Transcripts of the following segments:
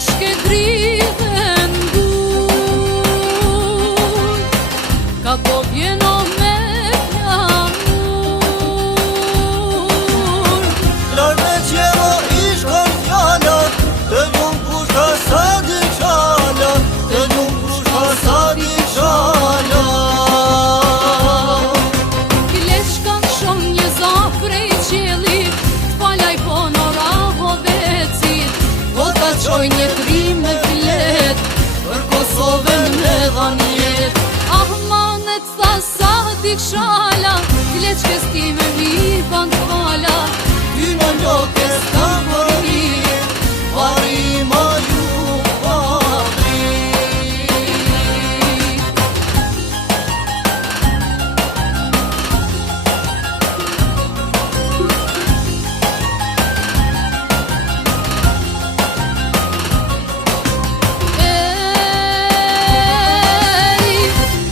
vjeshke drihen gur, ka po vjeno me flamur. Larme qero ishkon fjallat, të njëm kushka sa di qala, të njëm kushka sa di qala. Kileshkan shumë një zaprej qelit, t'falaj ponora hovecit, Vota qoj një krim me filet, për Kosovën me dhanjet. Ahmanet tha sa di kshala, kileçkes ti me vipan t'fala. Ty në lokes ka përri, pari ma ju pari.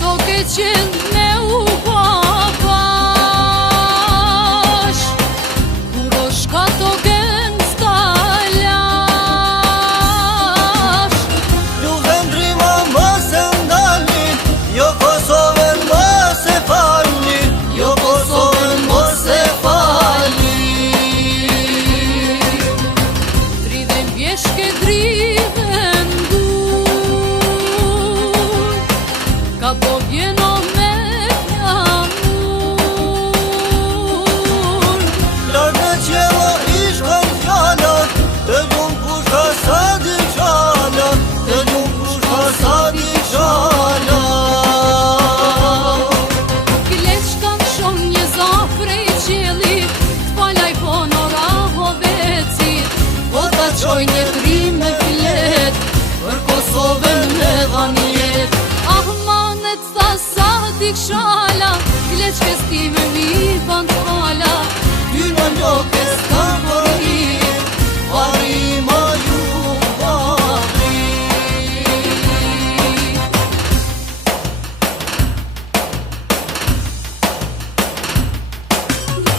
Do ke qenë me u papash, kur o shka to gen stalash. Ju vendrima më se ndalni, jo Kosovën më se falni, jo Kosovën më se falni. Dridhen vjeshke drihen gur, ka po vjeno me flamur. Larme qero ishkon fjallat, të njëm kushka sa di qala, të njëm kushka sa di qala. Kileshkan shumë një zaprej qelit, t'falaj ponora hovecit, Vota qoj një krim me filet, për Kosovën me dhanjet. Ahmanet tha sa di kshala, kileçkes ti me vipan t'fala. Ty në lokes ka përri, pari ma ju pari.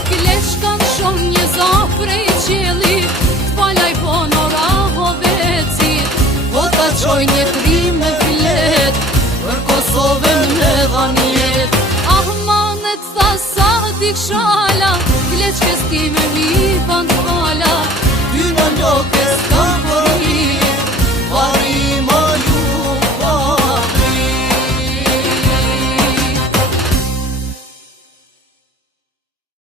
Kileshkan shumë një zaprej qelit, t'falaj ponora hovecit, Vota qoj një krim me filet, për Kosovën me dhanjet. Ahmanet tha sa di kshala, kileçkes ti me vipan t'fala. Ty në lokes